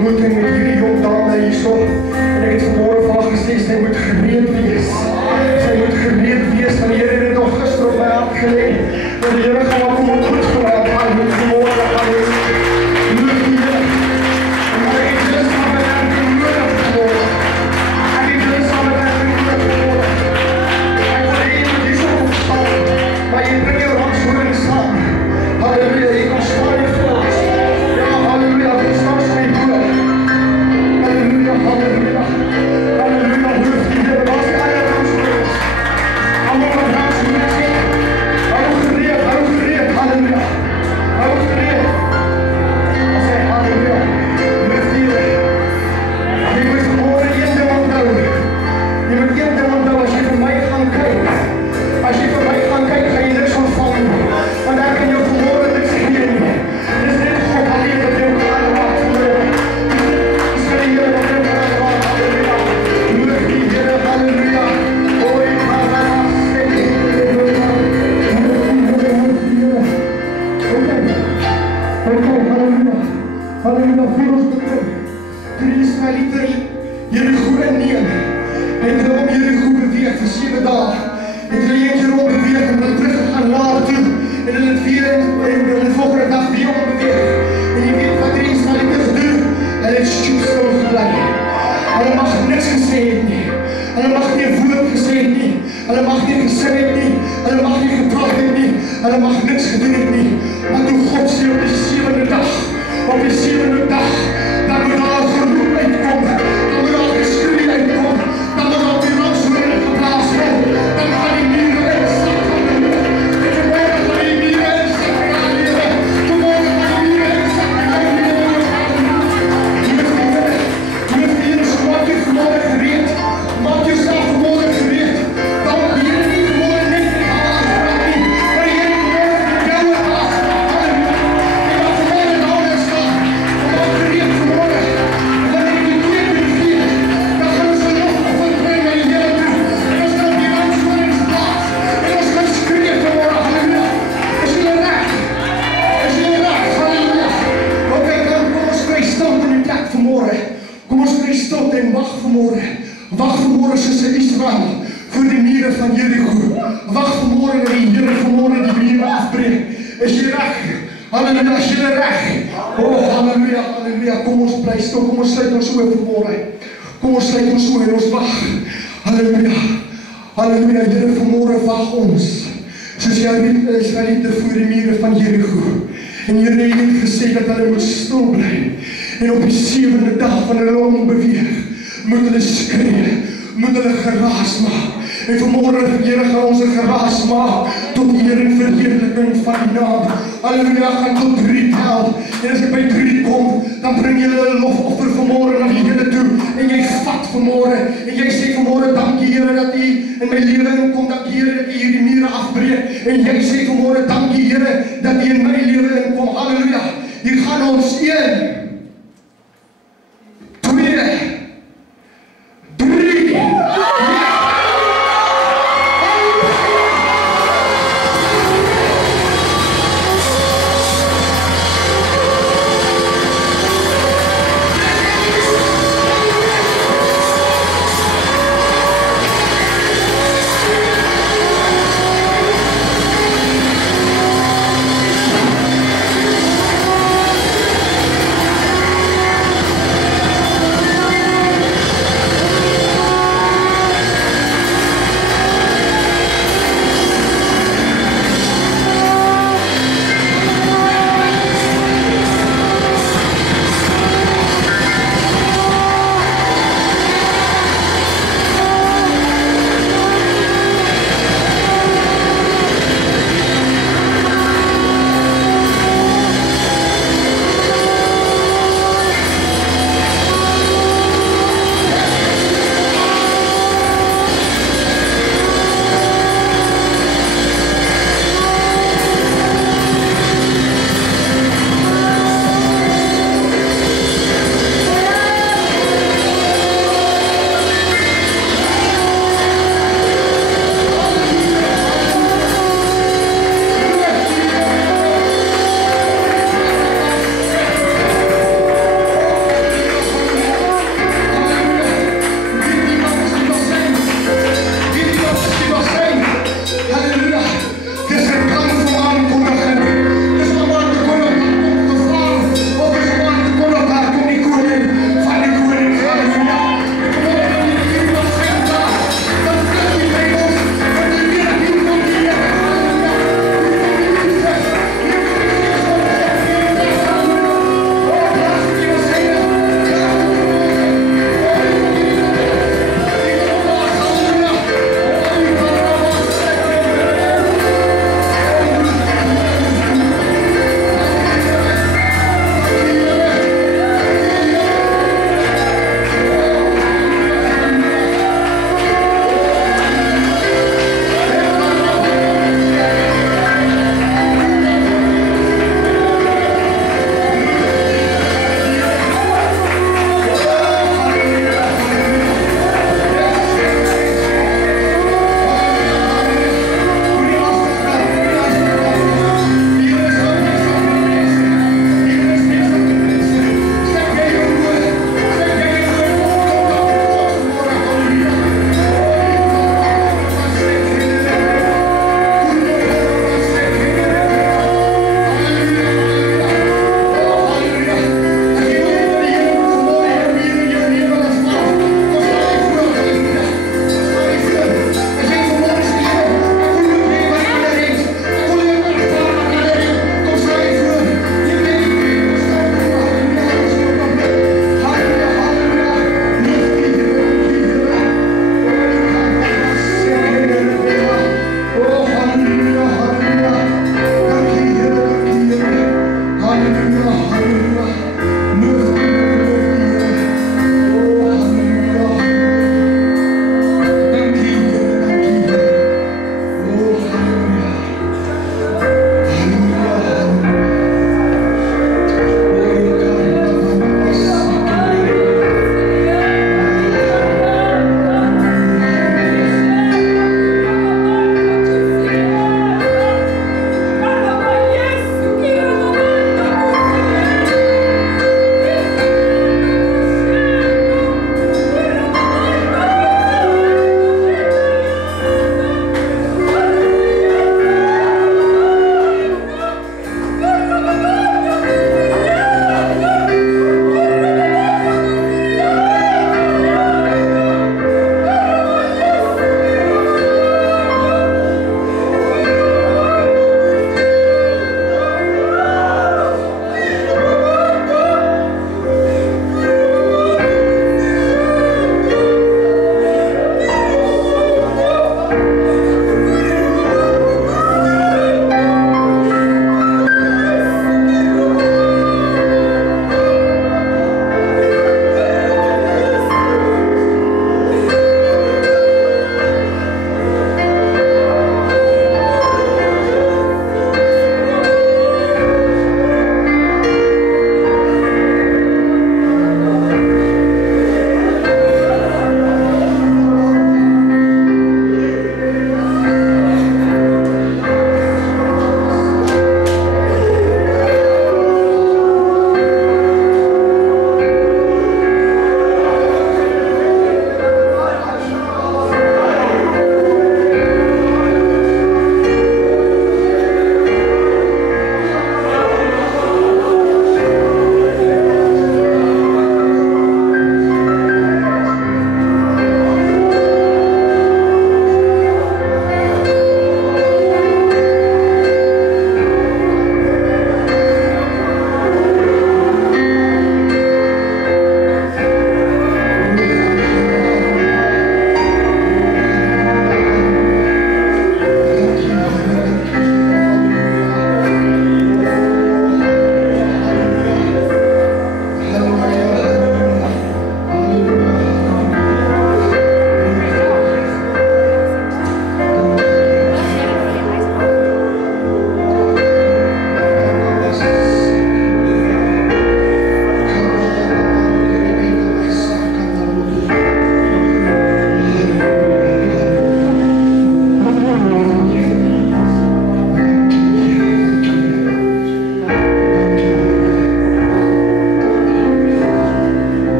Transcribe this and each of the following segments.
ontmoeting met hierdie jong dame hierso. En ek het vanmôre vir haar gesê, sy moet gereed wees. Sy moet gereed wees, want die Here het nog gister op my hart gelê. Dat die Here gaan kom ontmoet vir haar. Halleluja, vanmôre, halleluja. Loof die Here. En ek het julle saam met haar nodig vanmôre. Ek het julle saam met haar nodig vanmôre. Ek wil hê jy moet hierso opstaan, maar jy bring jou rangshoring saam. Halleluja, jy kan staan jy voor ons. Ja, halleluja, jy staan sy door. Halleluja, halleluja. Halleluja, loof die Here. Waar is die ander rangshoring? Allemaal wat rangshoring sê. Hou gereed, halleluja. Hou gereed. As hy halleluja, loof die Here. Jy moet vanmôre een ding onthou. Jy moet een ding onthou, as jy vir my gaan kyk. As jy vir my gaan kyk, gaan jy niks ontvang nie. Want ek kan jou vanmôre niks gee nie. Dis net God alleen wat jou kan maak vanmôre. Dis vir die Here wat jou kan maak, halleluja. Loof die Here, halleluja. Oei, halleluja. Halleluja. Halleluja, vir ons begin. Toe die Israeliete Jerigo inneem, het hulle om Jerigo beweeg vir 7 dae. Het hulle een keer ombeweeg en hulle teruggegaan later toe. En hulle het weer en hulle volgende dag weer ombeweeg. En jy weet wat die Israeliete gedoen? Hulle het stoepstil gebly. Hulle mag niks gesê het nie. Hulle mag nie 'n woord gesê het nie. Hulle mag nie gesing het nie. Hulle mag nie gepraat het nie. Hulle mag niks gedoen het nie. Maar toe God sê op die 7de dag, dan moet daar geroep uitkom, dan moet daar geskreeu uitkom, dan moet daar die rangshoring geplaas word, dan gaan die mure insak. En vanmôre gaan die mure insak, halleluja. Vanmôre gaan die mure insak, halleluja. Loof die Here, so maak jy vanmôre gereed, maak jouself vanmôre gereed, dan moet die Here nie vanmôre net vir jou aanspraak nie, maar die Here vanmôre vir jou aanspraak, halleluja. En dan vanmôre daar is staan, maak gereed vanmôre. Wanneer jy die teken gee, dan gaan ons 'n lofoffering bring na die Here toe. En ons gaan op die rangshoringplaas, en ons gaan skree vanmôre, halleluja. Is julle reg? Is julle reg? Halleluja. Ok, kom ons kry stilte in die plek vanmôre. Kom ons kry stilte en wag vanmôre. Wag vanmôre soos Israel voor die mure van Jerigo. Wag vanmôre dat die Here vanmôre die mure afbreek. Is jy reg? Halleluja, is jy reg? Oh, halleluja, halleluja. Kom ons bly stil, kom ons sluit ons oë vanmôre. Kom ons sluit ons oë en ons wag. Halleluja. Halleluja, Here vanmôre wag ons. Soos jy Israeliete voor die mure van Jerigo. En Here het gesê dat hulle moet stil bly. En op die 7de dag van hulle ombeweeg, moet hulle skree, moet hulle geraas maak. En vanmôre, Here, gaan ons 'n geraas maak tot eer en verheerliking van die naam. Halleluja, gaan tot 3 tel. En as ek by 3 kom, dan bring jy 'n lofoffer vanmôre na die Here toe. En jy vat vanmôre en jy sê vanmôre, dankie Here dat U in my lewe inkom, dankie Here dat U hierdie mure afbreek. En jy sê vanmôre, dankie Here dat U in my lewe inkom. Halleluja. Hier gaan ons 1, 2, 3.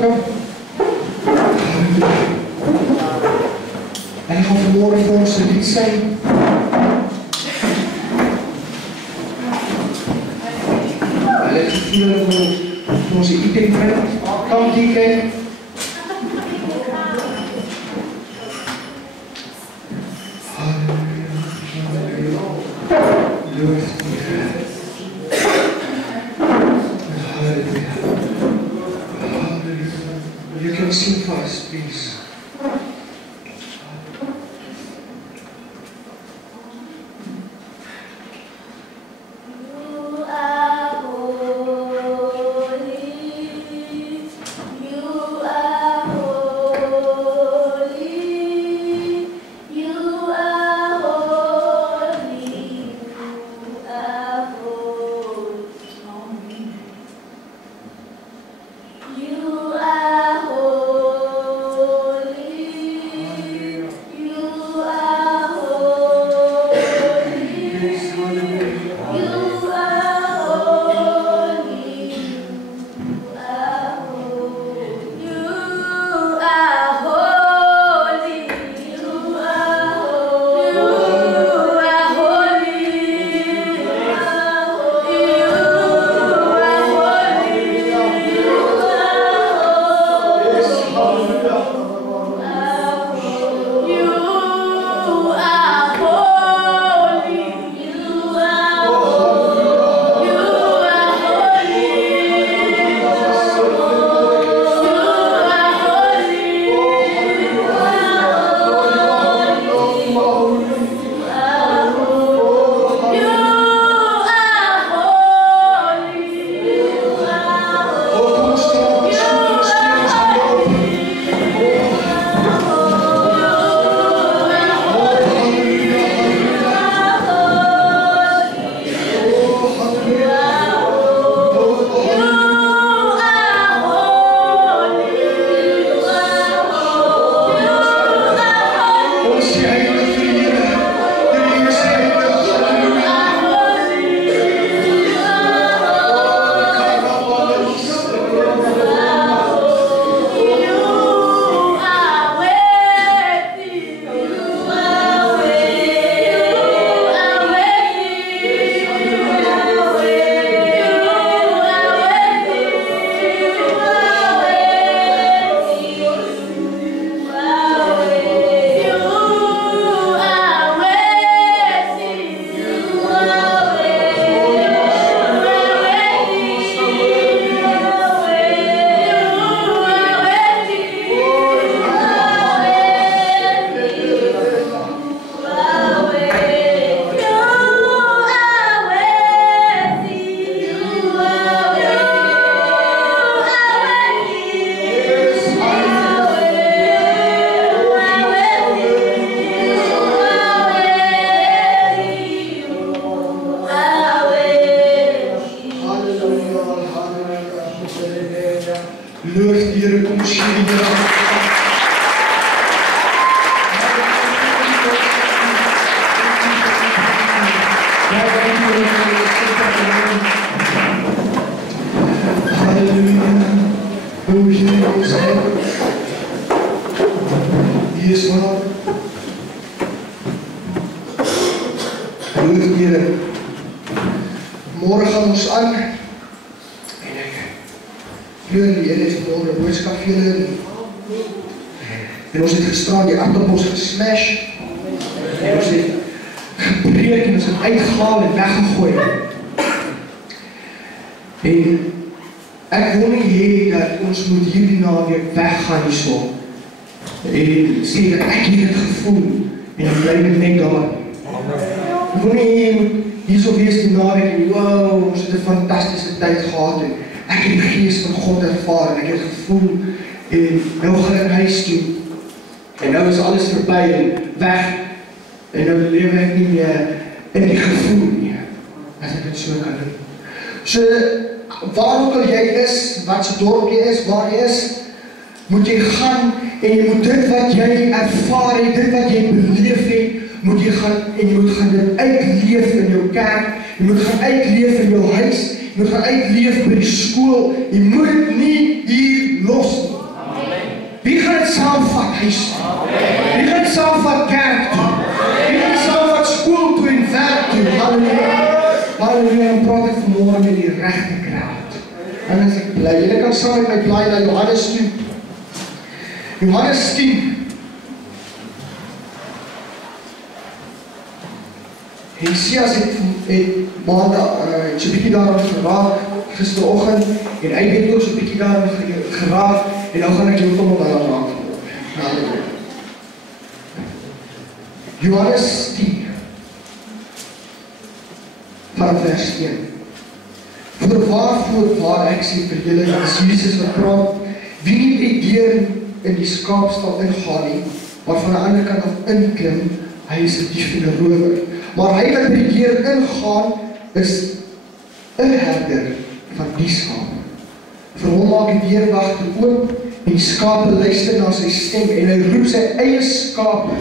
kom. En ek gaan vanmorgen vir ons 'n lied sing. Hulle het gevoel vir ons 'n item bring. Kom DK. You can sing for us, please. Môre gaan ons aan en ek glo die Here het môre 'n boodskap vir julle en ons het gisteraan die aardappels gesmash en ons het gebreek en ons het uitgehaal en weggegooi en ek wil nie hê dat ons moet hierdie naweek weggaan hierso en sê dat ek hier het gevoel en dan bly dit net daar. Ek wil nie hierso wees die naweek en wow, ons het 'n fantastiese tyd gehad en ek het die gees van God ervaar en ek het gevoel en nou gaan ek huis toe en nou is alles verby en weg en nou lewe ek nie meer in die gevoel nie as ek het so kan doen. So waar ook al jy is, wat se dorp jy is, waar jy is, moet jy gaan en jy moet dit wat jy ervaar het, dit wat jy beleef het, moet jy gaan en jy moet gaan dit uitleef in jou kerk, jy moet gaan uitleef in jou huis, jy moet gaan uitleef by die skool, jy moet dit nie hier los nie. saamvat huis toe. Jy gaan saamvat kerk toe. Jy gaan saamvat skool toe en werk toe. Halleluja. Halleluja, en praat ek vanmorgen met die regte kraag. En as ek bly, julle kan saam met my bly na Johannes toe. Johannes 10. En Sias het maandag, so bietjie daarom geraak, gisteroggend, en hy het ook so bietjie daarom geraak, en nou gaan ek heeltemal daarom raak. Johannes 10, van vers 1. Voorwaar ek sê vir julle, as Jesus wat praat, wie nie die deur in die skaapstal ingaan nie, maar van die ander kant af inklim, hy is 'n dief en 'n rower. Maar hy wat by die deur ingaan, is 'n herder van die skape. Vir hom maak die deurwagter oop, en die skape luister na sy stem, en hy roep sy eie skape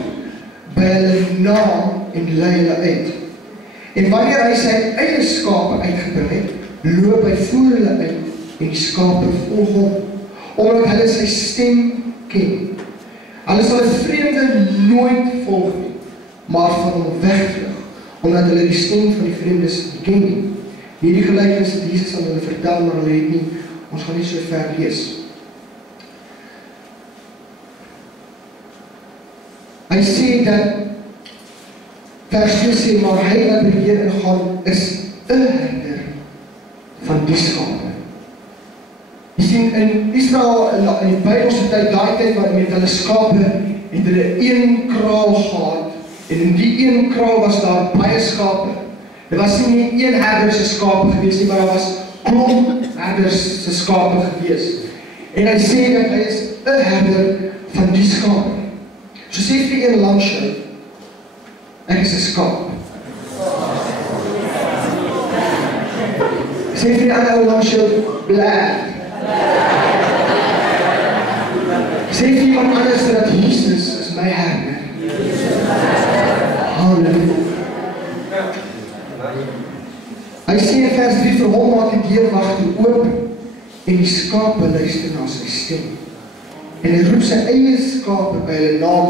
by hulle naam en lei hulle uit. En wanneer hy sy eie skape uitgebring het, loop hy voor hulle uit, en die skape volg hom, omdat hulle sy stem ken. Hulle sal 'n vreemde nooit volg nie, maar van hom wegvlug, omdat hulle die stem van die vreemdes nie ken nie. Hierdie gelykenis het Jesus aan hulle vertel, maar hulle het nie, ons gaan nie so ver lees. Hy sê dat, vers 2 sê, maar hy wat by die deur ingaan, is 'n herder van die skape. Jy sien, in Israel, in die Bybelse tyd, daai tyd wat met hulle skape, het hulle een kraal gehad, en in die een kraal was daar baie skape. Dit was nie net een herder se skape gewees nie, maar daar was klomp herders se skape gewees. En hy sê dat hy is 'n herder van die skape. So sê vir een langs jou, ek is 'n skaap. Sê vir die ander ou langs jou, bly. Sê vir iemand anders dat Jesus is my herder. Halleluja. Hy sê in vers 3, vir hom maak die deurwagter oop, en die skape luister na sy stem. En hy roep sy eie skape by hulle naam,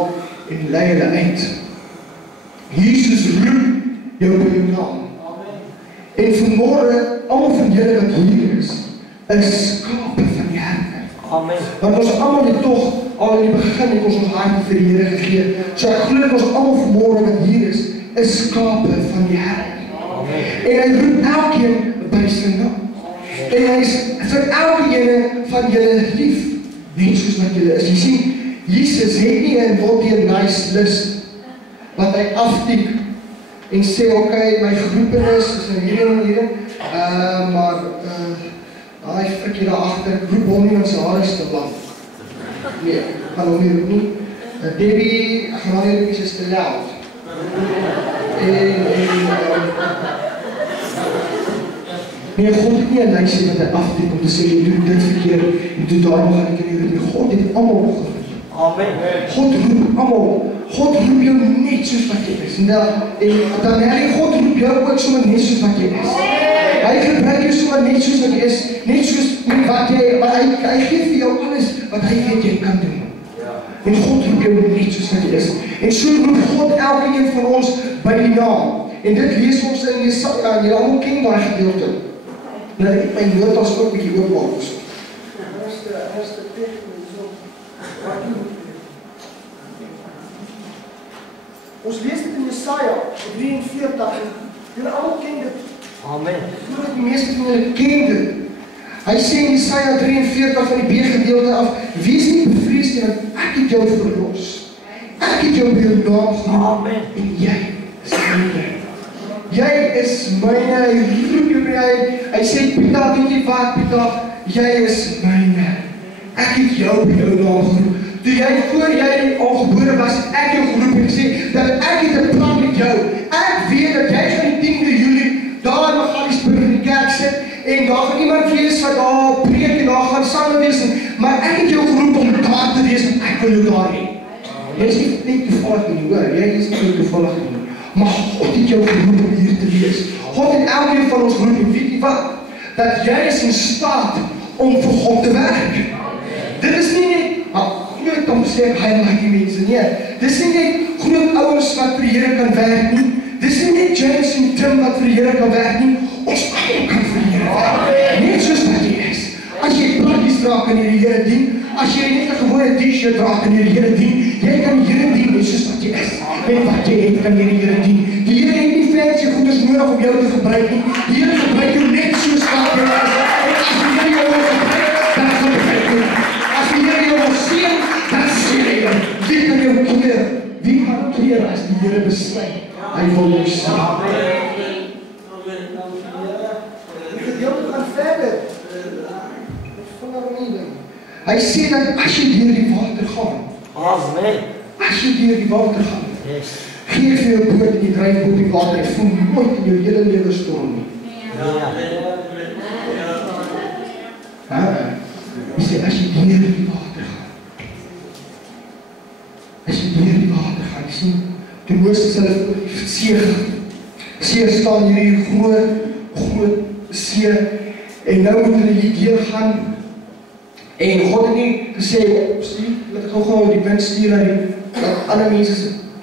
en lei hulle uit. Jesus roep jou by jou naam. En vanmorgen, almal van julle wat hier is skape van die herder. Amen. Want ons almal het tog, al in die begin het ons hart vir die Here gegee. So ek glo dat ons almal vanmorgen wat hier is skape van die herder. Amen. En hy roep elkeen by sy naam. En hy is vir elkeen van julle lief, net soos wat julle is. Jy sien, Jesus het nie 'n nice list wat hy aftik en sê, okay, my groepenis is hier en hier, maar hy frik hier daar agter, ek roep hom nie, want sy haar is te lang. Nee, gaan hom nie roep nie. Debbie, ek gaan nie roep, sy is te loud. Nee, God het nie 'n lysie wat hy aftik om te sê, jy doen dit verkeerd, en toe daarom gaan ek nie roep nie. God het almal geroep. Amen. God roep almal. God roep jou net soos wat jy is. En dan herrie, God roep jou ook sommer net soos wat jy is. Hy gebruik jou sommer net soos wat jy is, net soos met wat jy, maar hy gee vir jou alles wat hy weet jy kan doen. En God roep jou net soos wat jy is. En so roep God elkeen van ons by die naam. En dit lees ons in Jesaja, jy almal ken daai gedeelte. Nou ek het my notas ook 'n bietjie oopmaak. Eerste teken so. Ons lees dit in Jesaja 43, en julle almal ken dit. Amen. Ek glo dat die meeste van julle ken dit. Hy sê in Jesaja 43 van die B-gedeelte af, wees nie bevrees nie, want ek het jou verlos. Ek het jou by jou naam genoem, en jy is myne. Jy is myne, hy roep jou by hy sê, Pieter, weet jy wat, Pieter, jy is myne. Ek het jou by jou naam genoem. Toe jy, voor jy al gebore was, ek jou geroep en gesê, dat ek het 'n plan met jou. Ek weet dat jy van die 10de Julie, daar in Magaliesburg in die kerk sit, en daar gaan iemand wees wat daar preek, en daar gaan samen wees, maar ek het jou geroep om daar te wees, en ek wil jou daar hê. Jy is nie net toevallig nie, hoor, jy is nie toevallig nie, maar God het jou geroep om hier te wees. God het elkeen van ons geroep, en weet jy wat? Dat jy is in staat om vir God te werk. Dit is nie net, kom sê ek highlight die mense nie. Dis nie net groot ouers wat vir die Here kan werk nie. Dis nie net James en Tim wat vir die Here kan werk nie. Ons almal kan vir die Here werk. Net soos wat jy is. As jy plakkies dra kan jy die Here dien. As jy net 'n gewone t-shirt dra kan jy die Here dien. Jy kan die Here dien net soos wat jy is. Met wat jy het kan jy die Here dien. Die Here het nie fancy goeders nodig om jou te gebruik nie. Die Here gebruik jou net soos wat jy is. En as die Here jou wil gebruik, dan gaan jy gebruik jou. As die Here jou wil seën, dan seën hy jou. Wie kan jou keer? Wie kan keer as die Here besluit? Hy wil jou seën. Die gedeelte gaan verder. Hy sê dat as jy deur die water gaan, as jy deur die water gaan, gee vir jou boot en jy dryf op die water, jy voel nooit in jou hele lewe storm nie. Hy sê, as jy deur die water gaan, jy sien, toe Moses hulle see staan hierdie groot see, en nou moet hulle hier deur gaan. En God het nie gesê, laat ek gou die wind stuur dat ander mense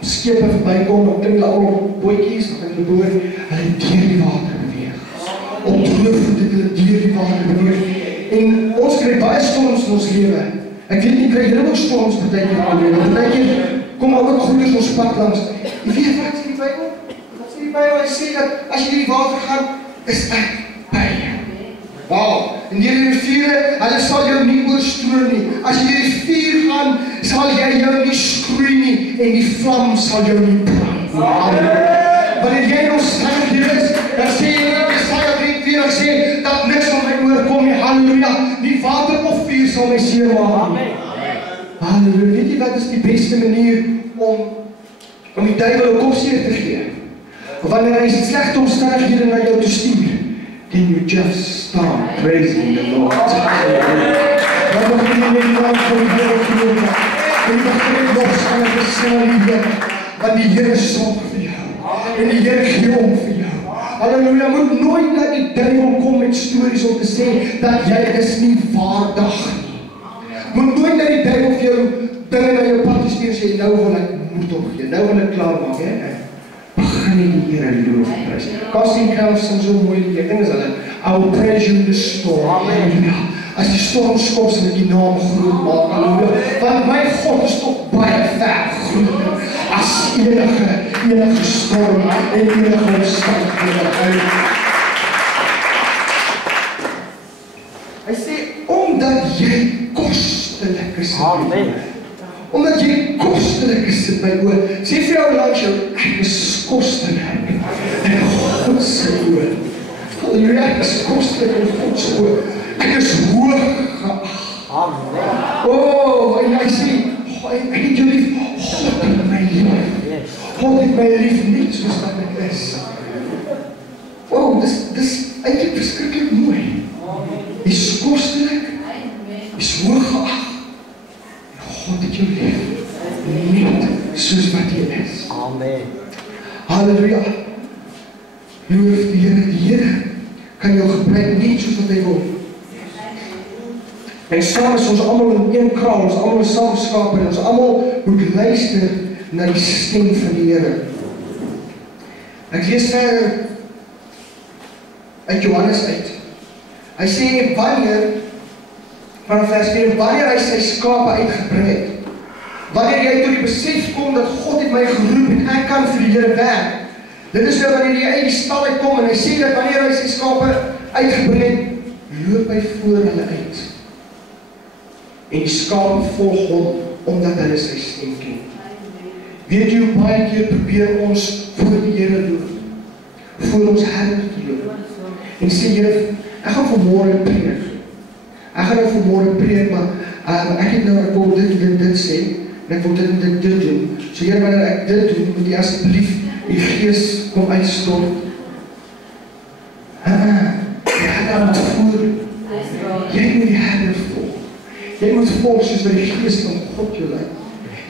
skepe verbykom, dan klim hulle al op bootjies, dan hulle boor, hulle deur die water beweeg. Op droog voet het hulle deur die water beweeg. En ons kry baie storms in ons lewe. Ek weet nie, kry julle ook storms partykeer in die lewe. Partykeer kom ook goeders ons pad langs. Jy weet wat sê die Bybel? Wat sê die Bybel? Hy sê dat as jy deur die water gaan, is ek by jou. Wow, en die riviere, hulle sal jou nie oorstroom nie. As jy die vuur gaan, sal jy jou nie skroei nie, en die vlam sal jou nie brand. Wanneer jy nog sterk hier is, dan sê jy nie, Jesaja 43 sê, dat niks van my oorkom nie, halleluja, die water of vuur sal my seer maak. Halleluja, weet jy wat is die beste manier om die duivel 'n kopseer te gee? Wanneer hy slegte omstandighede na jou toe stuur, then you just start praising the Lord. Dan begin jy net naam van die Here te noem. En jy begin los aan die liefde, want die Here sorg vir jou. En die Here gee om vir jou. Halleluja, moet nooit dat die duivel kom met stories om te sê dat jy is nie waardig nie. Moet nooit dat die duivel vir jou dinge na jou pad stuur en sê, nou wil ek moed opgee, nou wil ek klaar maak, hè? Begin nie die Here loof en prys. Casting Crowns sing so mooi, ek dink is hulle, I will praise you in the storm. Halleluja. As die storm skop, sal ek die naam groot maak. Halleluja. Want my God is toch baie ver groter as enige storm en enige omstandighede. Hy sê, omdat jy kostelik is. Amen. Omdat jy kostelik is in my oor. Sê vir jou langs jou, ek is kostelik in God se oor. Halleluja, ek is kostelik in God se oor. Ek is hoog geag. Amen. Oh, en hy sê, ek het jou lief. God het my lief. God het my lief nie soos wat ek is. Oh, dis eintlik verskriklik mooi. Jy is kostelik, jy is hoog geag. God het jou lief, net soos wat jy is. Amen. Halleluja. Loof die Here kan jou gebruik net soos wat hy wil. En saam is ons almal in een kraal, ons almal is saam geskape, en ons almal moet luister na die stem van die Here. Ek lees verder uit Johannes uit. Hy sê, vanaf vers 4, wanneer hy sy skape uitgebring het, wanneer jy tot die besef kom dat God het my geroep en ek kan vir die Here werk, dit is nou wanneer jy uit die stal uitkom en hy sê dat wanneer hy sy skape uitgebring het, loop hy voor hulle uit. En die skape volg hom, omdat hulle sy stem ken. Weet jy hoe baie keer probeer ons voor die Here loop, voor ons Herder te loop, en sê, Here, ek gaan vanmôre preek. Ek gaan nou vanmôre preek, maar ek het nou, ek wil dit sê, en ek wil dit doen. So Here, wanneer ek dit doen, moet jy asseblief die Gees kom uitstort. Jy gaan dan moet voer. Jy moet die Herder volg. Jy moet volg soos wat die Gees van God jou lei.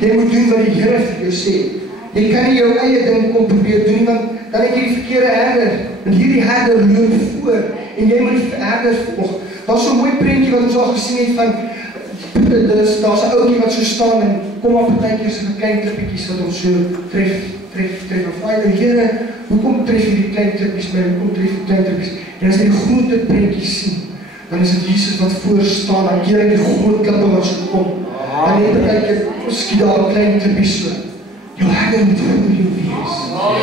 Jy moet doen wat die Here vir jou sê. Jy kan nie jou eie ding kom probeer doen, want dan het jy die verkeerde herder. En hierdie herder loop voor, en jy moet die herder volg. Daar is so 'n mooi prentjie wat ons al gesien het van Daar's 'n ouetjie wat so staan en kom maar partykeer so 'n klein klippietjies wat ons so tref. En vra die Here, hoekom tref hierdie klein klippies my? Hoekom tref die klein klippies? En as jy die groot prentjie sien, dan is dit Jesus wat voor staan, dan keer hy die groot klippe wat so kom. En net partykeer skiet daar 'n klein klippie so. Jou herder moet voor jou wees.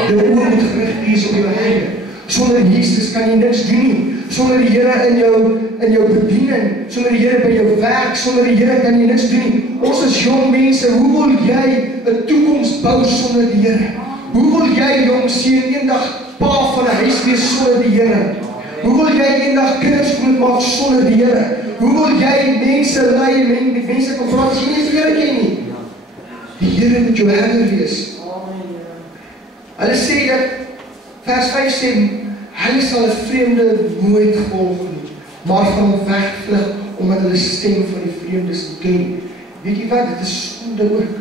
Jou oor moet gerig wees op jou herder. Sonder Jesus kan jy niks doen nie. Sonder die Here in jou bediening, sonder die Here by jou werk, sonder die Here kan jy niks doen nie. Ons is jong mense, hoe wil jy 'n toekoms bou sonder die Here? Hoe wil jy jong seun eendag pa van 'n huis wees sonder die Here? Hoe wil jy eendag kinders groot maak sonder die Here? Hoe wil jy mense lei, mense kan vra as jy nie die Here ken nie? Die Here moet jou herder wees. Hulle sê dat vers 5 sê, hulle sal 'n vreemde nooit volg nie, maar van hom wegvlug, omdat hulle stem van die vreemdes ken. Weet jy wat, dit is sonde ook.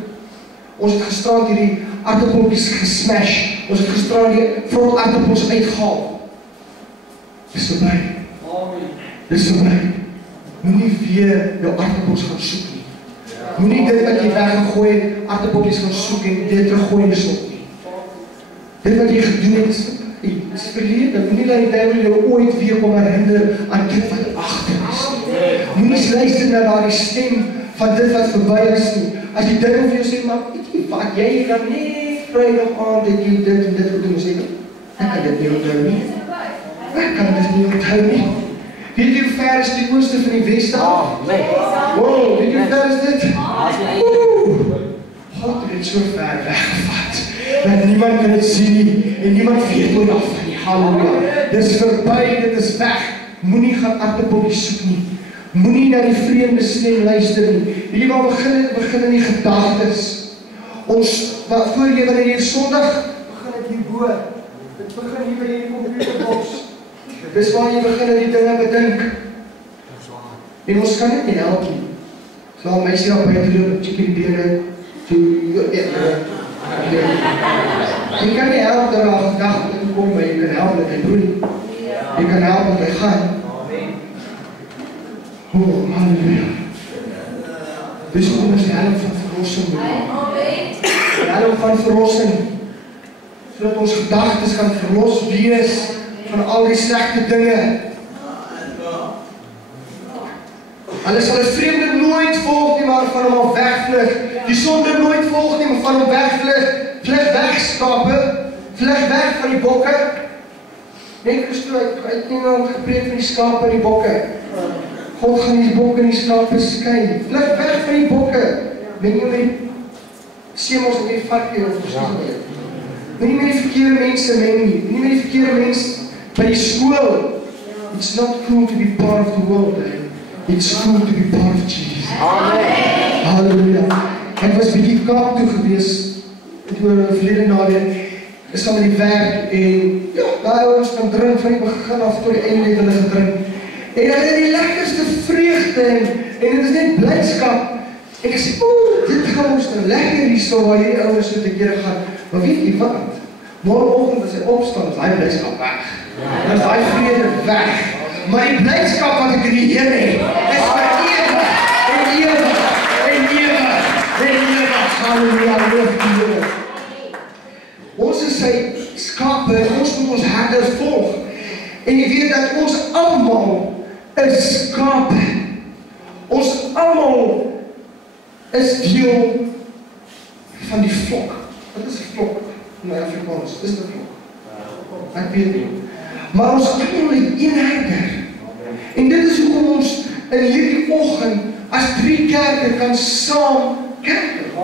Ons het gisterand hierdie aardappeltjies gesmash, ons het gisterand die vrot aardappels uitgehaal. Dis verby. Dis verby. Moenie weer jou aardappels gaan soek nie. Moenie dit wat jy weggegooi het, aardappeltjies gaan soek en dit teruggooi in die sok nie. Dit wat jy gedoen het, is verlede. Moenie laat die duiwel jou ooit weer kom herinner aan dit wat agter is. Moenie luister na daardie stem van dit wat verby is nie. As die duiwel vir jou sê, maar wat jy kan nie Vrydag aand het jy dit en dit doen, sê ek kan dit nie onthou nie. Ek kan dit nie onthou nie. Weet jy hoe ver is die ooste van die weste af? Wow, weet jy hoe ver is dit? God het dit so ver weggevat, dat niemand kan het sien nie, en niemand weet hoe af van die halleluja. Dit is verby, dit is weg. Moenie gaan aardappeltjies soek nie. Moenie na die vreemde stem luister nie. Weet jy waar begin in die gedagtes? Voor jy wanneer jy Sondag, begin het hierbo. Dit begin hier by die computerbox. Dis waar jy begin die dinge bedink. En ons kan dit nie help nie. So al meisie daar buite loop, chickie die bene, jy kan nie help dat daar gedachte kom, maar jy kan help dat hy doen. Jy kan help dat hy gaan. Oh, halleluja. Dis hoe ons die helm van verlossing moet. Die helm van verlossing, sodat ons gedagtes kan verlos wees van al die slegte dinge. Hulle sal 'n vreemde nooit volg nie, maar van hom af wegvlug. Die sonde nooit volg nie, maar van hom wegvlug. Vlug weg, skape. Vlug weg van die bokke. Net Christus het niemand gepreek van die skape en die bokke. God gaan die bokke en die skape skei. Vlug weg van die bokke. Meng jy met die semels en die varkie of verstaan. Moenie met die verkeerde mense meng nie. Moenie met die verkeerde mense by die skool. It's not cool to be part of the world. It's cool to be part of Jesus. Amen. Halleluja. Ek was bietjie Kaap toe gewees. Dit oor verlede naweek. Ek saam in die werk en ja, daai ouens kan drink van die begin af tot die einde het hulle gedrink. En hulle het die lekkerste vreugde en dit is net blydskap. Ek sê, dit gaan ons nou lekker hierso waar hierdie ouens so te kere gaan. Maar weet jy wat? Môreoggend as hy opstaan, is daai blydskap weg. Dan is daai vrede weg. Maar die blydskap wat ek in die Here het, is vir ewig en ewig en ewig en ewig. Halleluja, loof die Here. Ons is sy skape en ons moet ons herder volg. En jy weet dat ons almal is skape. Ons almal is deel van die vlok. Wat is 'n vlok in Afrikaans? Is dit 'n vlok? Ek weet nie. Maar ons almal het een herder. En dit is hoekom ons in hierdie oggend as 3 kerke kan saam kerk.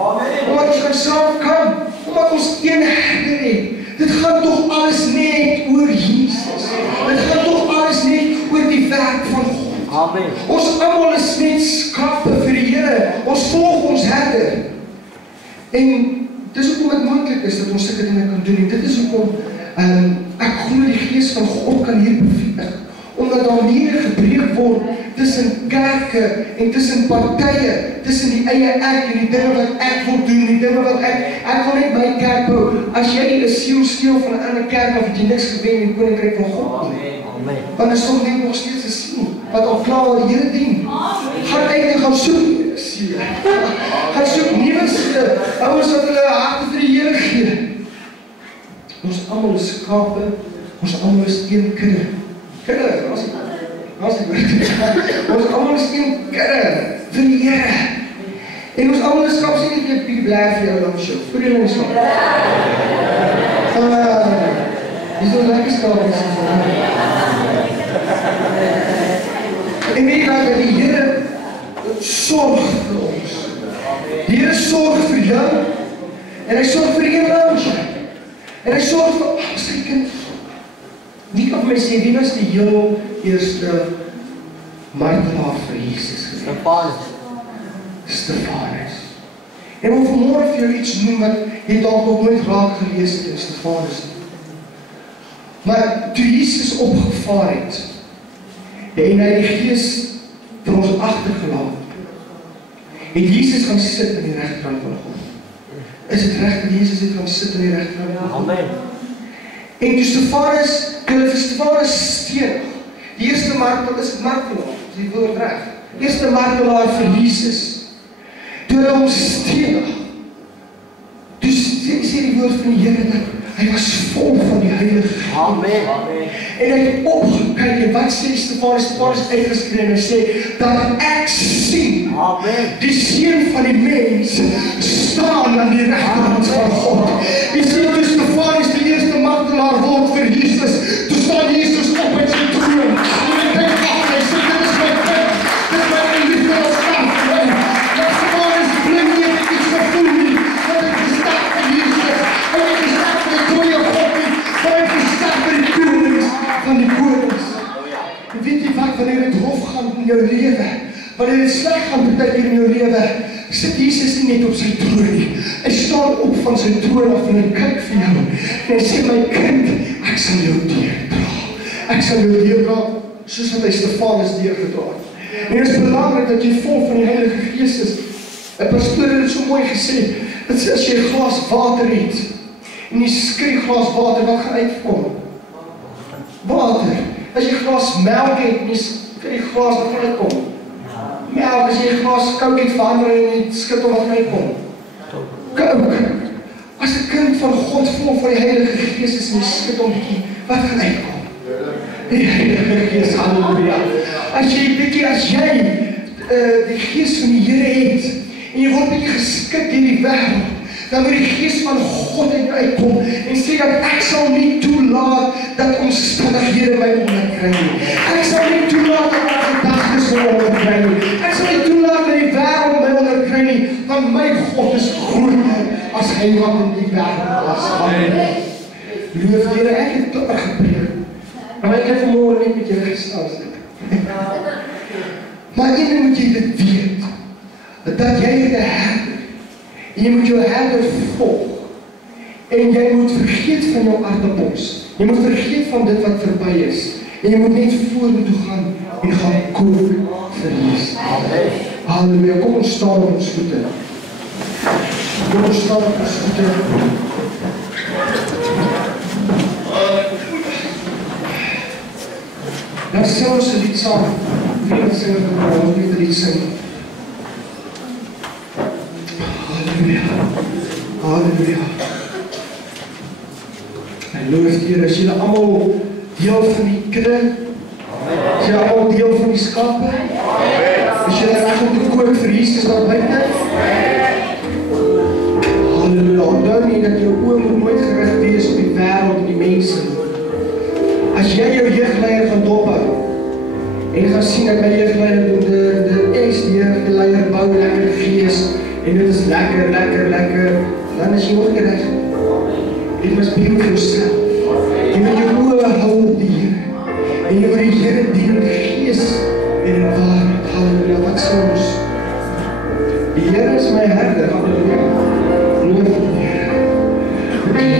Omdat ons kan saam kan. Omdat ons een herder het. Dit gaan tog alles net oor Jesus. Dit gaan tog alles net oor die werk van God. Amen. Ons almal is net skape vir die Here. Ons volg ons herder. En dis hoekom dit moontlik is dat ons sulke dinge kan doen. En dit is hoekom ek glo die Gees van God kan hier bevestig. Omdat daar maniere gebreek word tussen kerke en tussen partye, tussen die eie ek en die dinge wat ek wil doen, die dinge wat ek wil net my kerk bou. As jy 'n siel steel van 'n ander kerk, of het jy niks gewen in die koninkryk van God nie. Amen. Want is toch net nog steeds 'n siel wat al klaar die Here dien. Gaan uit en gaan soek. Gaan soek nuwe ouens wat hulle harte vir die Here gee. Ons almal is skape, ons almal is een kudde. Kudde, ons almal is een kudde vir die Here. En ons almal is skaap, sien ek bietjie bly vir jou dan show. Vir julle is skaap. Dis so lekker skaap. En weet jy dat die Here sorg vir ons. Die Here sorg vir jou en hy sorg vir die ouens. En hy sorg vir sy kind. Wie kan my sê, wie was die heel eerste martelaar vir Jesus? Stefanus. En wil vanmorgen vir jou iets noem wat jy dalk nog nooit raak gelees het in Stefanus. Maar toe Jesus opgevaar het en hy die Gees vir ons agtergelaat, het Jesus gaan sit in die regterkant van God. Is het reg dat Jesus het gaan sit in die regterkant van God? Amen. En toe Stefanus, hulle vir Stefanus stenig. Die eerste martelaar is martelaar, is die woord reg. Die eerste martelaar vir Jesus. Toe hulle hom stenig. Toe sê die woord van die Here dat hy was vol van die Heilige Gees. Amen. En hy het opgekyk en wat sê Stefanus? Stefanus uitgeskree en hy sê dat ek sien die Seun van die mens staan aan die regterkant van God. Jy sien toe Stefanus die eerste martelaar word vir Jesus, toe staan Jesus op met sy troon. En hy kyk af en hy sê dit is my kind, dit is my geliefde wat staan vir my. Dat Stefanus blind nie het iets gevoel nie, dat hy gestaan vir Jesus, hy het gestaan vir die dooie God nie, maar hy het gestaan vir die konings van die konings. En weet jy wat, wanneer het hof gaan in jou lewe, wanneer het sleg gaan betek in jou lewe, sit Jesus nie net op sy troon nie. Hy staan op van sy troon af en hy kyk vir jou. En hy sê, my kind, ek sal jou deurdra. Ek sal jou deurdra, soos wat hy Stefanus deurgedra het. En het is belangrik dat jy vol van die Heilige Gees is. Een pastoor het so mooi gesê, dat as jy 'n glas water het, en jy skry glas water, wat gaan uitkom? Water. As jy 'n glas melk het, en jy skry glas, wat gaan uitkom? Melk. As jy 'n glas kook het verander en jy skit om wat uitkom? Kook. As 'n kind van God vol van die Heilige Gees is en jy skit om bietjie, wat gaan uitkom? Die Heilige Gees, halleluja. As jy die Gees van die Here het, en jy word bietjie geskit deur die wêreld, dan moet die Gees van God in jou uitkom en sê dat ek sal nie toelaat dat omstandighede my onderkry nie. Ek sal nie toelaat dat my gedagtes my onderkry nie. Ek sal nie toelaat dat die wêreld my onderkry nie, want my God is groter as hy wat in die wêreld was. Amen. Loof die Here, ek het klaar gepreek, maar ek het vanmôre net met julle gesels. Maar een ding moet jy dit weet, dat jy het 'n herder, en jy moet jou herder volg, en jy moet vergeet van jou aardappels, jy moet vergeet van dit wat verby is, en jy moet net vorentoe gaan, en gaan koop vir Jesus. Halleluja, kom ons staan op ons voete. Kom ons staan op ons voete. Dan sing ons 'n lied saam. Vriende sing ons net 'n lied sing. Halleluja. Halleluja. En loof die Here, as julle almal deel van die kudde, as julle almal deel van die skape, as julle reg om te kook vir Jesus daar buite. Halleluja. Onthou nie dat jou oë moet nooit gerig wees op die wêreld en die mense nie. As jy jou jeugleier gaan dophou, en jy gaan sien dat my jeugleier doen, die jeugleier bou lekker gees, en dit is lekker, dan is jy ook reg. It must be of yourself. Jy moet jou oë hou op die Here, en jy moet die Here dien in gees en in waarheid. Halleluja, wat sê ons? Die Here is my herder, halleluja. Loof die Here. Thank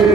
you.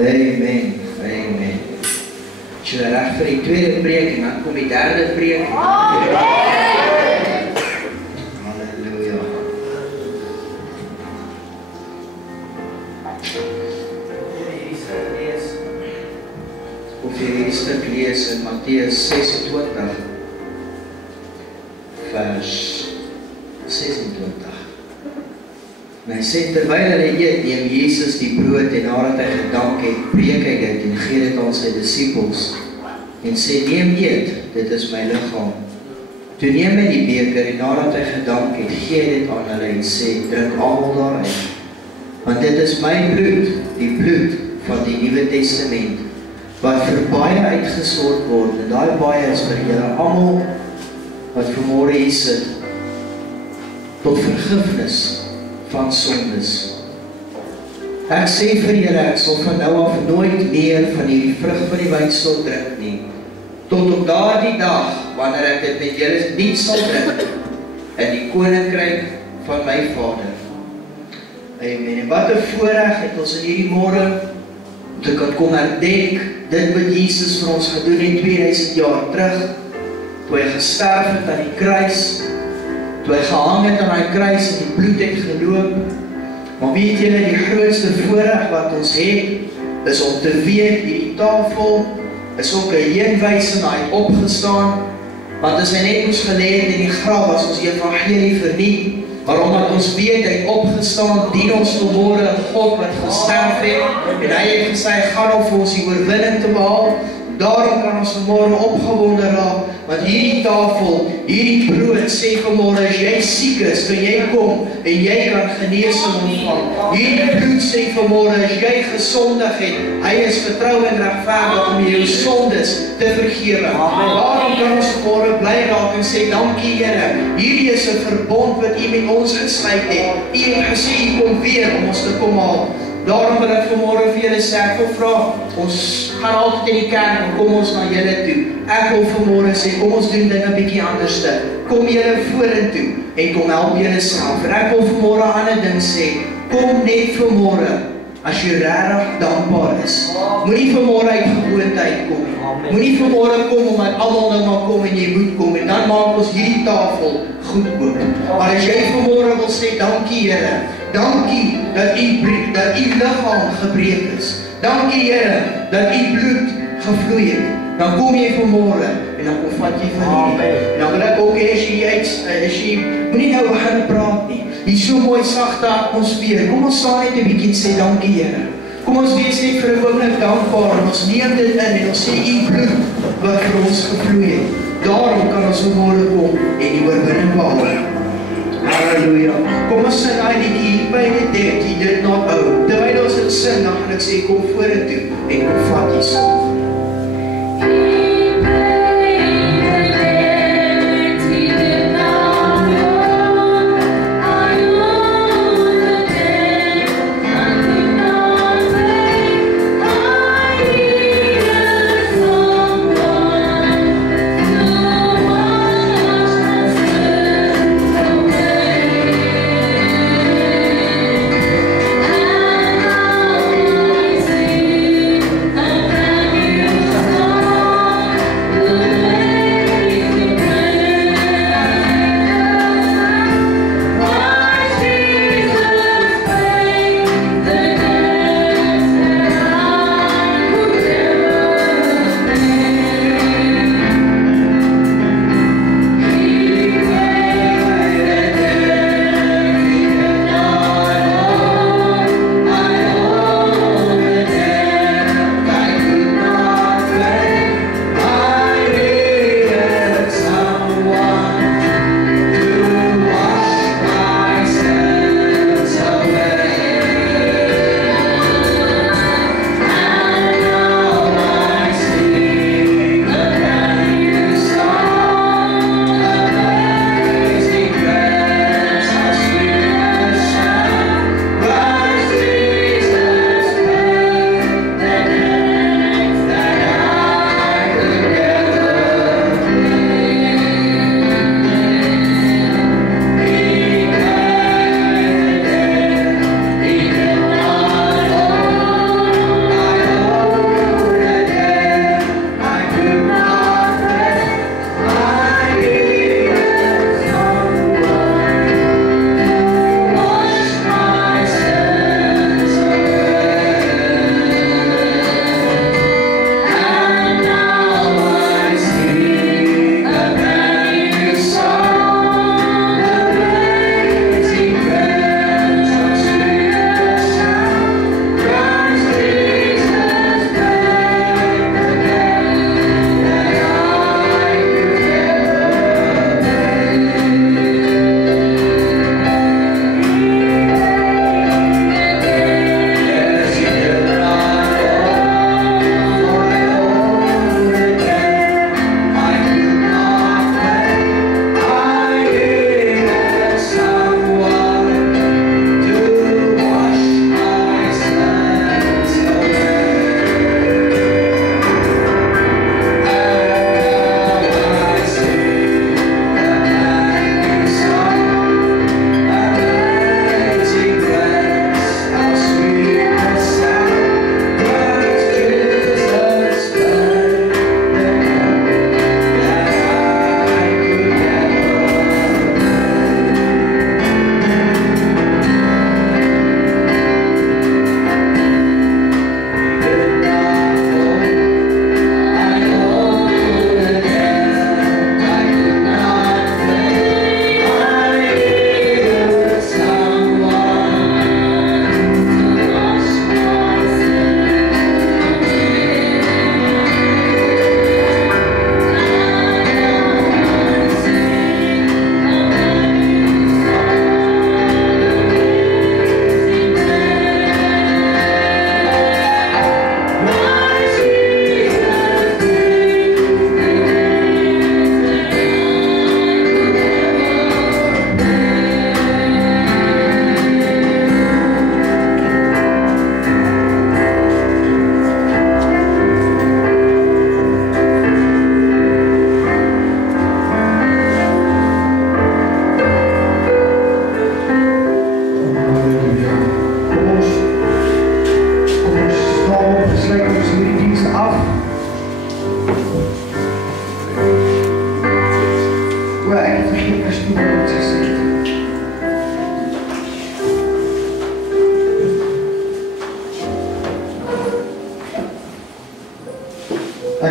Amen. Amen. As jy reg vir die tweede preek en dan kom die derde preek. Halleluja. Of jy hierdie stuk lees in Matteus 26 vers 26. En hy sê, terwyl hulle eet, neem Jesus die brood en nadat hy gedank het, breek hy dit en gee dit aan sy disippels en sê, neem eet, dit is my liggaam. Toe neem hy die beker en nadat hy gedank het, gee hy dit aan hulle en sê, drink almal daaruit. Want dit is my bloed, die bloed van die Nuwe Testament, wat vir baie uitgestort word, en daai baie is vir julle almal wat vanmôre hier sit, tot vergifnis van sondes. Ek sê vir julle, ek sal van nou af nooit meer van hierdie vrug van die wynstok drink nie, tot op daardie dag, wanneer ek dit met julle nie sal drink, in die koninkryk van my Vader. Amen. En wat 'n voorreg het ons in hierdie môre, om te kan kom herdenk, dit wat Jesus vir ons gedoen het 2000 jaar terug, toe hy gesterf het aan die kruis, toe hy gehang het aan die kruis en die bloed het geloop. Maar weet julle, die grootste voorreg wat ons het, is om te weet, hierdie tafel is ook 'n heenwys en hy het opgestaan, want as hy net ons gelê het in die graf, was ons evangelie verniet. Maar omdat ons weet, hy het opgestaan, dien ons vanmôre 'n God wat gesterf het, en hy het gesê, hy gaan om vir ons die oorwinning te behaal. Daarom kan ons vanmôre opgewonde raak, want hierdie tafel, hierdie brood sê vanmôre, as jy siek is, kan jy kom en jy kan genesing ontvang. Hierdie bloed sê vanmôre, as jy gesondig het, hy is getrou en regverdig om jou sondes te vergewe. Daarom kan ons vanmôre bly raak en sê, dankie Here, hierdie is 'n verbond wat U met ons gesluit het. U het gesê, U kom weer om ons te kom haal. Daarom wil ek vanmôre vir julle sê, ek wil vra, ons gaan altyd in die kerk, en kom ons na julle toe. Ek wil vanmôre sê, kom ons doen dinge bietjie anders. Kom julle vorentoe, en kom help julle self. En ek wil vanmôre 'n ander ding sê, kom net vanmôre, as jy regtig dankbaar is. Moenie vanmôre uit gewoonte uitkom nie. Moenie vanmôre kom, omdat almal nou maar kom, en jy moet kom, en dan maak ons hierdie tafel goed oop. Maar as jy vanmôre wil sê, dankie Here, dankie dat U liggaam gebreek is. Dankie Here, dat U bloed gevloei het. Dan kom jy vanmôre, en dan kom vat jy van hierdie. En dan wil ek ook hê, as jy moenie nou begin praat nie. Hier so mooi sagte atmosfeer. Kom ons staan net 'n bietjie en sê, dankie Here. Kom ons wees net vir 'n oomblik dankbaar, en ons neem dit in, en ons sê, U bloed wat vir ons gevloei het. Daarom kan ons vanmôre kom, en die oorwinning behaal. Halleluja. Kom ons sing daai liedjie, by the dead, He did not owe. Terwyl ons dit sing, dan gaan ek sê, kom vorentoe, en kom vat die son. I'm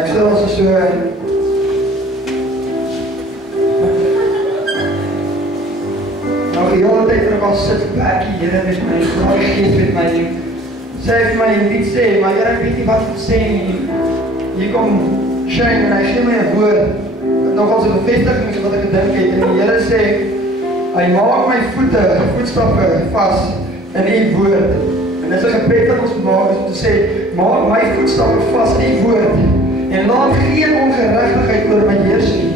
sê ons so nou die hele tyd terug as sit werkie, Here met my, die Gees met my nie. Sê vir my, nie sê, maar Here, ek weet nie wat te sê nie. Hier kom Shane en hy gee my 'n woord, nogal so 'n bevestiging wat ek gedink het, en die Here sê, hy maak my voetstappe vas in die woord. En dis 'n gebed wat ons maak, is om te sê, maak my voetstappe vas in die woord, en laat geen ongeregtigheid oor my heers nie.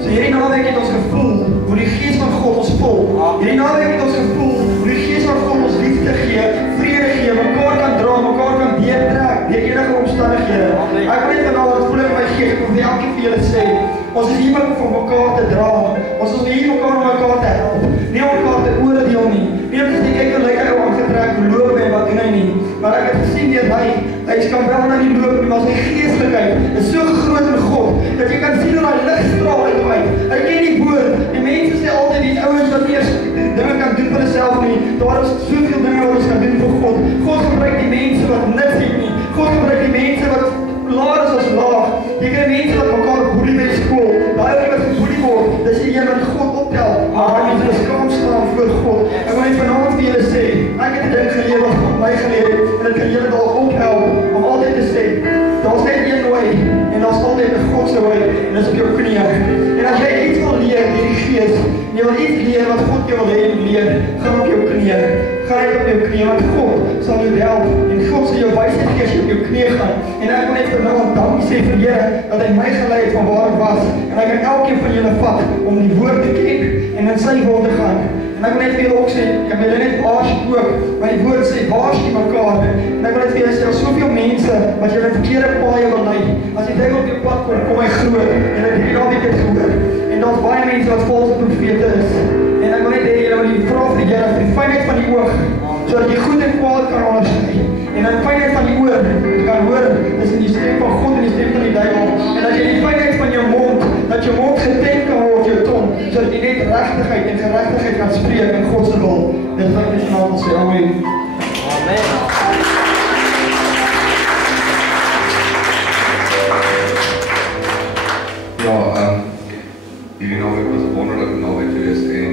So hierdie naweek het ons gevoel, hoe die Gees van God ons vul. Hierdie naweek het ons gevoel, hoe die Gees van God ons liefde gee, vrede gee, mekaar kan dra, mekaar kan deurtrek, deur enige omstandighede. Ek weet vanaand, voel ek my Gees, ek wil vir elkeen van julle sê, ons is hier om mekaar te dra, ons is hier mekaar om mekaar te help, nie om mekaar te oordeel nie, nie om te sê, kyk hoe lyk hy aangetrek, hoe loop hy, wat doen hy nie, maar ek het gesien deur hy kan wel na die loop, maar sy geestelikheid is so groot in God, dat jy kan sien hoe hy lig straal uit hom uit, hy ken die woord, die mense sê altyd die ouens wat eers dinge kan doen vir hulself nie, daar is soveel dinge wat ons kan doen vir God, God gebruik die mense wat niks het nie, God gebruik die mense wat laag is as laag, jy kry mense wat mekaar boelie by skool, daai wat geboelie word, dis die een wat God optel, maar hy moet ons skaam staan voor God, ek wil net vanaand vir julle sê, ek het 'n ding geleer wat God my geleer het, en dit kan julle dalk ook help, om altyd te sê, daar's net een wy, en daar's altyd 'n Godse wy, en dis op jou knieë, en as jy iets wil leer deur die Gees, en jy wil iets leer wat God jou wil hê jy moet leer, gaan op jou knieë, gaan net op jou knieë, want God sal jou help, en God sal jou wysheid gee as jy op jou knieë gaan, en ek wil net vanaand dankie sê vir Here, dat hy my gelei het van waar ek was, en ek kan elkeen van julle vat, om die woord te ken, en in sy wil te gaan, en ek wil net vir julle ook sê, ek wil julle net waarsku ook, want die woord sê, waarsku mekaar, en ek wil net vir julle sê, daar is soveel mense, wat julle verkeerde paaie wil lei, as die duivel op jou pad kom hy groot, en ek het al dit gehoor, en daar's baie mense wat valse profete is, en ek wil net hê julle moet die vra vir die Here, vir die fynheid van die oog, sodat jy goed en kwaad kan onderskei, en die fynheid van die oor, jy kan hoor, is in die stem van God en die stem van die duivel, en dat jy die fynheid van jou mond, dat jou mond gedenk kan word, jou tong, sodat jy net regtigheid en geregtigheid kan spreek in God se wil. Dit wat ek vanaand sê, amen. Amen. Ja, hierdie naweek was 'n wonderlike naweek geweest, en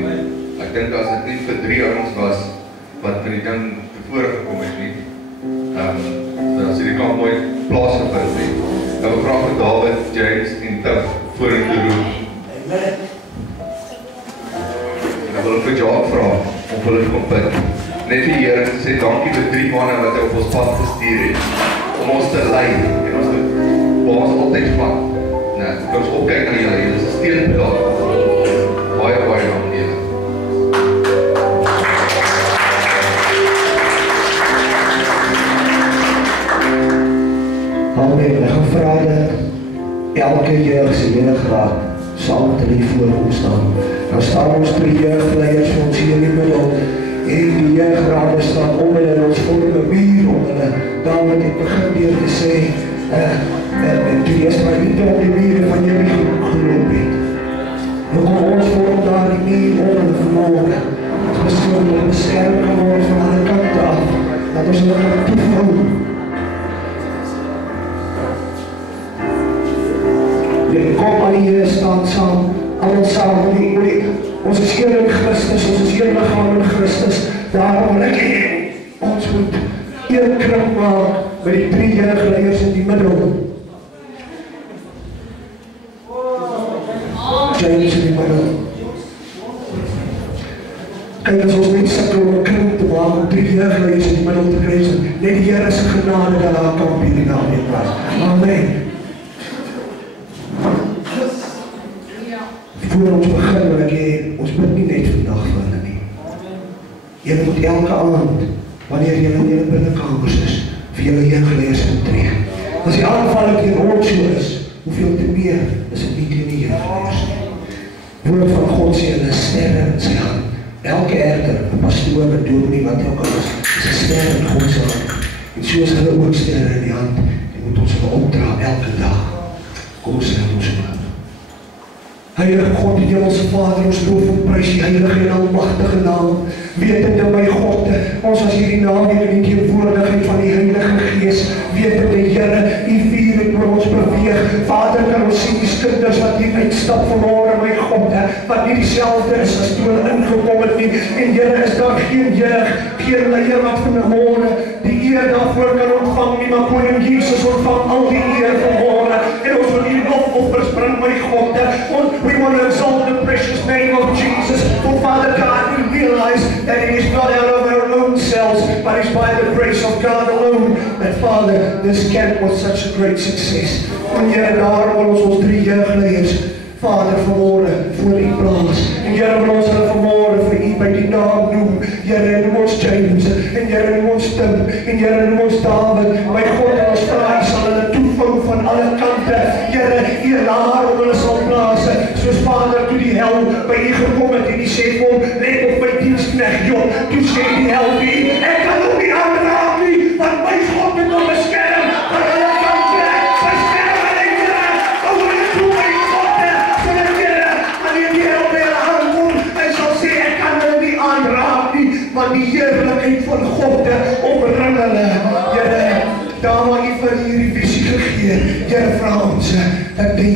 ek dink as dit nie vir 3 ouens was, wat in die ding tevore gekom het nie, dan as hierdie kamp nooit plaasgevind het. Nou ek vra vir David, James en Tim vorentoe roep. En dan wil ek vir Jacques vra, om hulle te kom bid. Net die Here te sê, dankie vir 3 manne wat hy op ons pad gestuur het, om ons te lei, en ons te, waar ons altyd vat. Nou, kan ons opkyk na julle, julle is 'n steunpilaar. Baie dankie julle. Amen, ek gaan vra dat elke jeug se leergraad saam met hulle voor ons staan. Nou staan ons 3 jeugleiers vir ons hier in die middel, en die jeuggrade staan om hulle, en ons vorm 'n muur om hulle. David het begin deur te sê, toe jy is maar nie op die mure van Jericho geloop het. Nou kom ons vorm daar die muur om hulle vermogen. Ons bestoor hulle beskerm kan word van alle kante af, dat ons hulle kan toevoeg. Kom aan die Here staan saam, almal saam, ons is een in Christus, ons is een liggaam in Christus, daarom ek ons moet een kring maak met die 3 jeugleiers in die middel. James in die middel. Kyk, as ons net sukkel om 'n kring te maak, om 3 jeugleiers in die middel te kry, net die Here se genade dat daar kan op hierdie naweek was. Amen. Voor ons begin, wil ek hê, ons bid nie net vandag vir hulle nie. Julle moet elke aand, wanneer julle in julle binnenkamers is, vir julle jeugleiers intree. As die aanval teen ons so is, hoeveel te meer is dit nie teen die jeugleiers nie. Woord van God sê, hulle sterre in sy hand. Elke herder, 'n pastoor, 'n dominee, wat ook al is 'n ster in God se hand. En soos hulle ook sterre in die hand, die moet ons hulle opdra elke dag. Kom ons sê ons maar. Heilige God, die Hemelse Vader, ons loof en prys die heilige en almagtige naam. Wetende my God, ons as hierdie naweek in die teenwoordigheid van die Heilige Gees, wetende Here, U vuur het oor ons beweeg. Vader, kan ons sien die kinders wat hier uitstap vanmôre, my God, wat nie dieselfde is as toe hulle ingekom het nie. En Here, is daar geen jeug, geen leier wat vanmôre die eer daarvoor kan ontvang nie, maar Koning Jesus ontvang al die eer vanmôre. En ons wil U lofoffers bring, my God. We want to exalt the precious name of Jesus. For Father God, we realize that it is not out of our own selves, but it's by the grace of God alone that, Father, this camp was such a great success. En Here, daarom wil ons 3 jeugleiers, Vader, vanmôre voor U plaas. En Here, wil ons hulle vanmôre vir U by die naam noem. Here, noem ons James, en Here, noem ons Tim, en Here, noem ons David. My God, en ons vra, U sal hulle toevou van alle kante. Here, U laar om hulle sal plaas. Soos Vader, toe die hel by U gekom het en U sê vir hom, let op my diensknegt Job. Toe sê die hel vir U, ek kan hom nie aanraak nie, want my God het hom beskerm van alle kante. Beskerm hulle, Here, oor en toe my God, sodat Here, wanneer die hel by hulle aankom, hy sal sê, ek kan hulle nie aanraak nie, want die heerlikheid van God omring hulle. Here, daar waar U vir hierdie visie gegee, Here, vra ons, dat die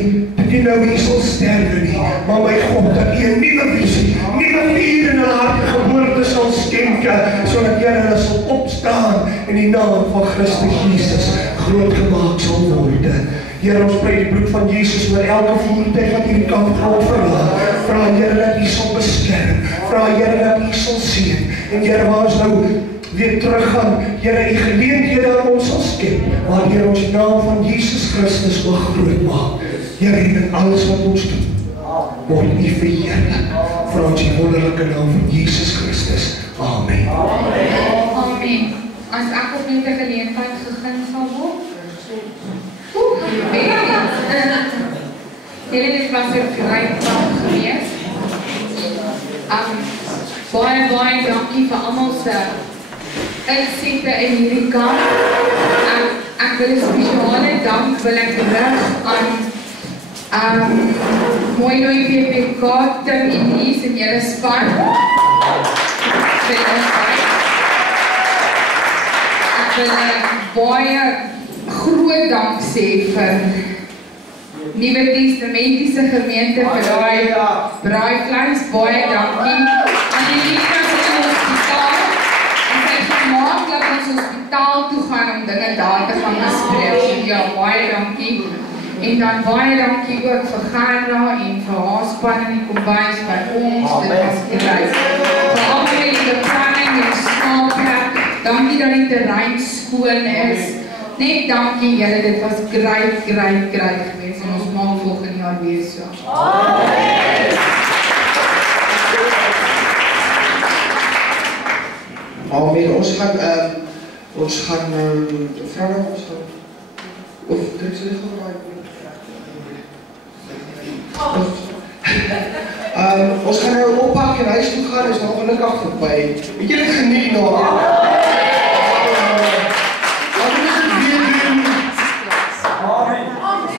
nou hier sal sterwe nie, maar my God, dat U 'n nuwe visie, nuwe vuur in hulle harte geboorte sal skenke, sodat Here hulle sal opstaan en die naam van Christus Jesus groot gemaak sal word. Here, ons bly die bloed van Jesus oor elke voertuig wat hierdie kampgrond verlaat. Vra Here dat U sal beskerm, vra Here dat U sal seën. En Here, waar ons nou weer teruggaan, Here, U geleenthede aan ons sal skep, waar Here ons die naam van Jesus Christus wil groot maak. Here, in alles wat ons doen, word U verheerlik. Vra ons die wonderlike naam van Jesus Christus. Amen. Amen. As ek op net 'n geleentheid gegee sal word. Dit was 'n groot dag gewees. Baie dankie vir almal se insette in hierdie kamp. Ek wil 'n spesiale dank wil ek rig aan Mooi Nooi PPK, Tim en Lies en julle span. Ek wil baie groot dank sê vir Nuwe Testamentiese gemeente vir daai braaivleis. Baie dankie aan die liefdes in ons hospitaal. En sy het gemaak dat ons hospitaal toe gaan om dinge daar te gaan bespreek. Ja, baie dankie. En dan baie dankie ook vir Gerda en vir haar span in die kombuis by ons. Dit was great. Vir almal in die beplanning en snaapplek. Dankie dat die terrein skoon is. Net dankie julle, dit was great geweest en ons maak volgende jaar weer so. Amen. Ons gaan vra ons gaan of dit sê gaan ons gaan nou oppak en huis toe gaan, is nou gelukkig verby. Het julle geniet nou?